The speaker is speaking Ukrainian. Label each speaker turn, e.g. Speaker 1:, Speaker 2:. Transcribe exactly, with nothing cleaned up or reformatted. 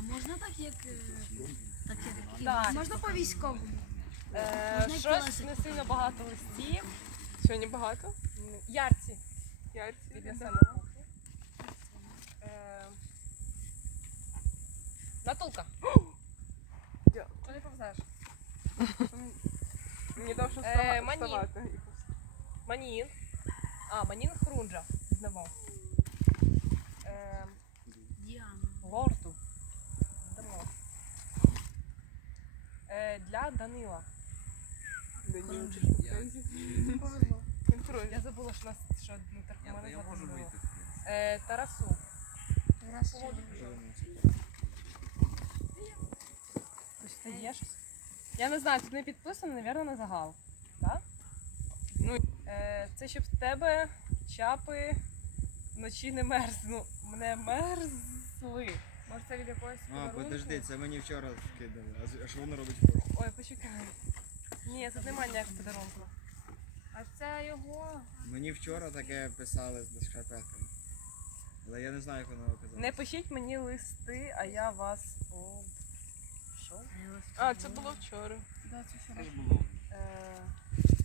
Speaker 1: Можна так, як... е, Так, як...
Speaker 2: Так.
Speaker 1: Можна по військовому.
Speaker 2: Е,
Speaker 1: Можна й
Speaker 2: щось
Speaker 1: колесик
Speaker 2: не сильно багато листів.
Speaker 3: Сьогодні багато?
Speaker 2: М, Ярці.
Speaker 3: Ярці.
Speaker 2: Піднесемо руки. Е, Натулка. Що не повзеш?
Speaker 3: Мені довше
Speaker 2: Е,
Speaker 3: встава-
Speaker 2: манін.
Speaker 3: вставати.
Speaker 2: Манін. А, манін хрунджа. Знову. Е,
Speaker 1: Діана.
Speaker 2: Лорту. Дамо. Е, для Данила.
Speaker 3: Даніл, ти
Speaker 1: Хороший.
Speaker 3: що, Фрейзі? Контроль.
Speaker 2: Я забула, що нас що ну, так
Speaker 4: Я,
Speaker 2: мене
Speaker 4: я
Speaker 2: звати
Speaker 4: можу
Speaker 2: Данило.
Speaker 4: вийти, в принципі.
Speaker 2: Е, Тарасу.
Speaker 1: Раз
Speaker 2: Ось це є щось? Я не знаю, тут не підписано, мабуть, на загал. Так?
Speaker 3: Ну,
Speaker 2: Е, це щоб в тебе чапи вночі не мерзну. Не мерзли. Може це від якогось
Speaker 4: А,
Speaker 2: подарунку?
Speaker 4: подожди, це мені вчора скидали. А з- А що воно робить вчора?
Speaker 2: Ой, почекай. Ні, тут немає ніякого подарунку. А це його.
Speaker 4: Мені вчора таке писали з шкарпетками. Але я не знаю, як воно оказалось.
Speaker 2: Не пишіть мені листи, а я вас. О, що?
Speaker 3: а, це було вчора.
Speaker 2: Да, це
Speaker 4: Це
Speaker 2: вчора.
Speaker 4: ж було.
Speaker 2: Е,